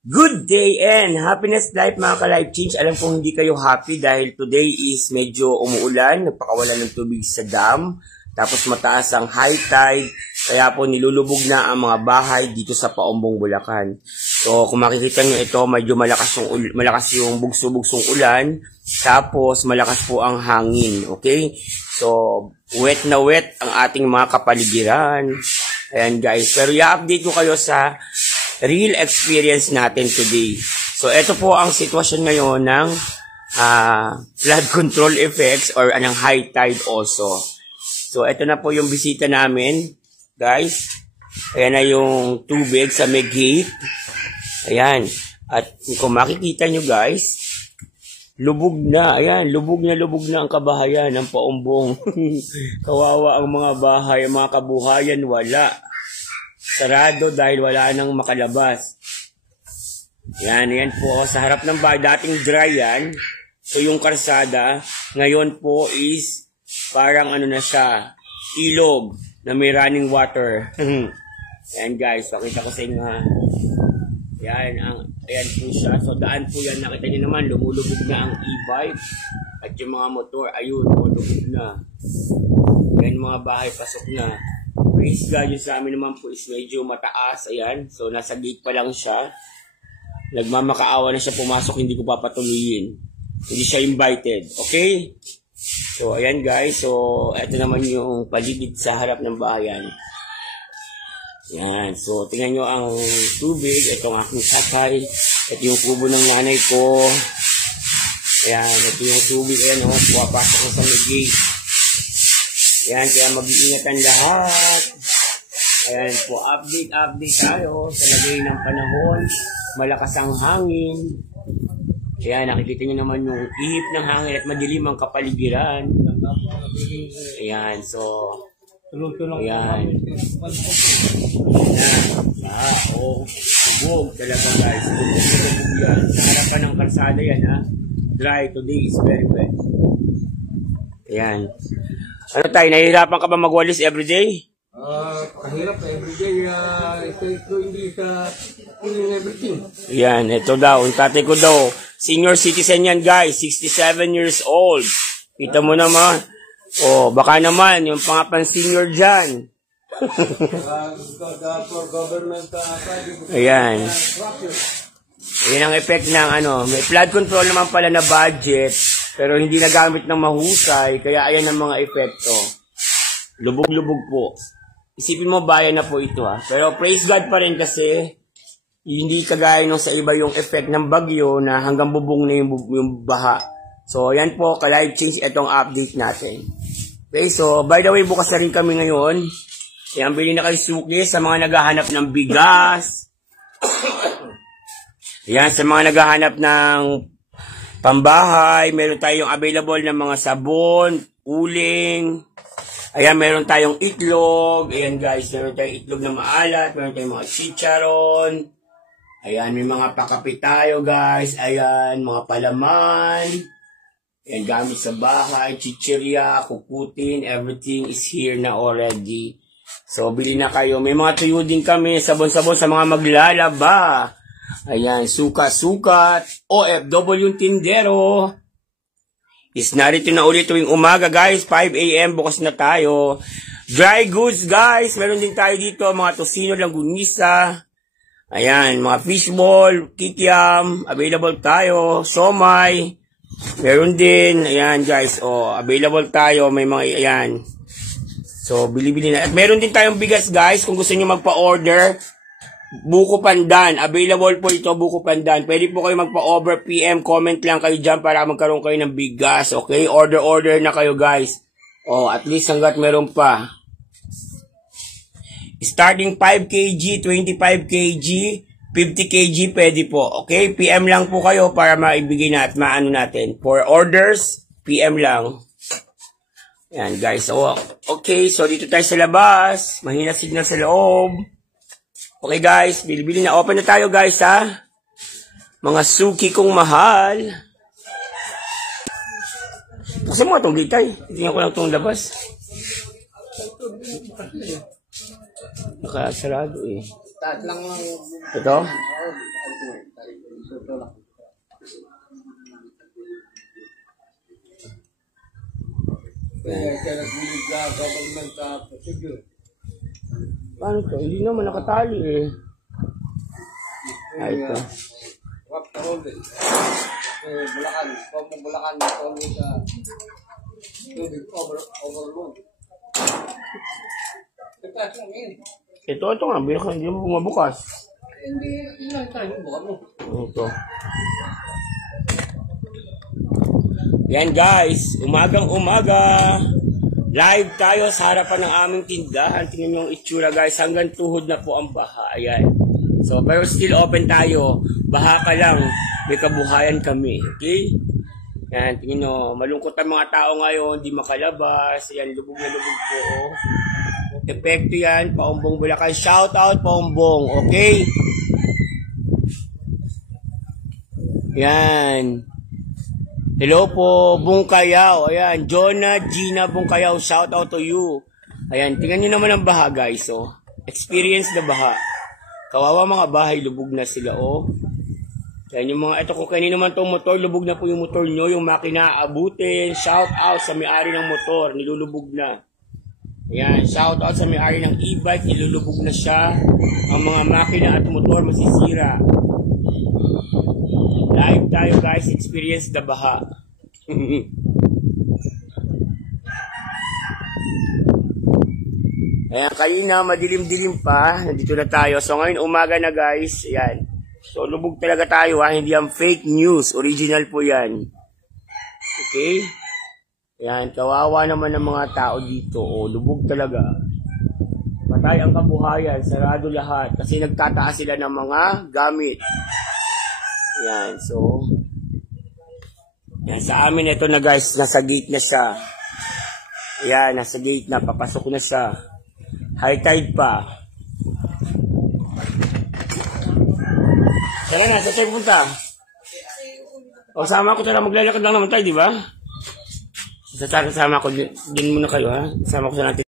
Good day and happiness life mga ka-life change. Alam kong hindi kayo happy dahil today is medyo umuulan, nagpakawalan ng tubig sa dam, tapos mataas ang high tide, kaya po nilulubog na ang mga bahay dito sa Paumbong, Bulacan. So kung makikita nyo ito, medyo malakas yung bugso-bugsong ulan, tapos malakas po ang hangin, okay? So wet na wet ang ating mga kapaligiran. Ayan guys, pero i-update ko kayo sa real experience natin today. So, ito po ang sitwasyon ngayon ng flood control effects or anong high tide also. So, ito na po yung bisita namin, guys. Ayan na yung tubig sa may gate. Ayan. At kung makikita nyo, guys, lubog na. Ayan, lubog na ang kabahayan ng Paumbong. Kawawa ang mga bahay, ang mga kabuhayan, wala. Sarado dahil wala nang makalabas. Yan po. Sa harap ng bahay, dating dry yan. So yung karsada, ngayon po is parang ano na siya, ilog na may running water. Yan guys, pakita ko sa inyo ha. Ayan po siya. So daan po yan, nakita niyo naman, lumulubog na ang e-bike. At yung mga motor, ayun, lumulubog na. Yan mga bahay, pasok na. Praise God, yung sa amin naman po is medyo mataas. Ayan. So, nasa gate pa lang siya. Nagmamakaawa na siya pumasok. Hindi ko papatuloyin. Hindi siya invited. Okay? So, ayan guys. So, ito naman yung paligid sa harap ng bahayan. Ayan. So, tingnan nyo ang tubig. Ito ang aking sakay. Ito yung kubo ng nanay ko. Ayan. Ito yung tubig. Ayan o. Pumapasok na sa may gate. Ayan, kaya mag-iingatan lahat. Ayan po, update tayo sa lagay ng panahon. Malakas ang hangin. Ayan, nakikita nyo naman yung ihip ng hangin at madilim ang kapaligiran. Ayan, so, ayan. Bubog talaga guys. Bubog yan. Sa harapan ng kalsada yan ha. Dry, today is very wet. Ayan. Ano tayo, nahihirapan ka ba magwalis everyday? Kahirap everyday. Ito hindi ka feeling everything. Yan, ito daw. Ang tatay ko daw, senior citizen yan guys, 67 years old. Kita mo naman. Oh, baka naman, yung pangapan-senior dyan. For government, ayan. Ayan ang effect ng ano, may flood control naman pala na budget. Pero hindi nagamit ng mahusay, kaya ayan ang mga epekto. Lubog-lubog po. Isipin mo, bayan na po ito ha. Pero praise God pa rin kasi, hindi kagaya nung sa iba yung effect ng bagyo na hanggang bubong na yung baha. So, ayan po, ka-live change itong update natin. Okay, so, by the way, bukas na rin kami ngayon. Ayan, bili na kayo suki sa mga naghahanap ng bigas. Ayan, sa mga naghahanap ng pambahay, meron tayong available ng mga sabon, uling. Ayan, meron tayong itlog. Ayan guys, meron tayong itlog na maalat. Meron tayong mga chicharon. Ayan, may mga pakape tayo guys. Ayan, mga palaman. Ayan, gamit sa bahay, chichirya, kukutin, everything is here na already. So, bili na kayo. May mga tuyo din kami, sabon-sabon sa mga maglalaba. Ayan, sukat-sukat, OFW Tindero. Is narito na ulit tuwing umaga guys, 5 AM, bukas na tayo. Dry goods guys, meron din tayo dito, mga tosino, langgunisa. Ayan, mga fishball, kikiam, available tayo. Somay, meron din. Ayan guys, available tayo, may mga, ayan. So, bili-bili na. At meron din tayong bigas guys, kung gusto nyo magpa-order. Buko Pandan. Available po ito, Buko Pandan. Pwede po kayo magpa-over PM. Comment lang kayo dyan para magkaroon kayo ng bigas. Okay? Order na kayo guys. At least hanggat meron pa. Starting 5 kg, 25 kg, 50 kg pwede po. Okay? PM lang po kayo para maibigay na at maano natin. For orders, PM lang. Yan guys. Okay, so dito tayo sa labas. Mahina signal sa loob. Okay guys, bili-bili na. Open na tayo guys ha. Mga suki kong mahal. Buksan mo itong litay. Tingnan ko lang itong labas. Nakasarado eh. Start lang. Ito? Kaya nagbilig na government procedure. Paano to? Hindi naman nakatali eh. Ay, ito. Wap karole. Bulacan. Pamong Bulacan. Karole sa tubig overload. Ito nga. Hindi mo bumabukas. Hindi lang tayo. Buka mo. Ito. Yan guys. Umagang-umaga. Live tayo sa harapan ng aming tindahan. Tingnan nyo yung itsura guys. Hanggang tuhod na po ang baha. Ayan. So, pero still open tayo. Baha ka lang. May kabuhayan kami. Okay? Yan. Tingnan nyo. Malungkot ang mga tao ngayon. Hindi makalabas. Ayan. Lubog na lubog po. Oh. Epekto yan. Paumbong Bulacan. Shout out Paumbong. Okay? Yan. Hello po, Bungkayaw. Ayan, Jonah, Gina, Bungkayaw. Shout out to you. Ayan, tingnan nyo naman ang baha, guys. Oh. Experience na baha. Kawawa mga bahay, lubog na sila. Oh. Ayan, yung mga, ito kung kanino naman itong motor, lubog na po yung motor nyo. Yung makina, abutin. Shout out sa may-ari ng motor, nilulubog na. Ayan, shout out sa may-ari ng e-bike, nilulubog na siya. Ang mga makina at motor masisira. Live tayo guys, experience the baha. Ayan, kanina madilim-dilim pa. Nandito na tayo. So ngayon umaga na guys. Ayan. So lubog talaga tayo ha. Hindi yan fake news. Original po yan. Okay? Ayan, kawawa naman ng mga tao dito. O, lubog talaga. Patay ang kabuhayan. Sarado lahat. Kasi nagtataas sila ng mga gamit. Yan, so yan, sa amin ito na guys, nasa gate na siya. Yan, nasa gate na, papasok na siya. High tide pa. Saan na, sa tayo punta? O, sama ko talaga, maglalakad lang naman tayo, di ba? Sama ko, din muna kayo ha. Sama ko sa natin.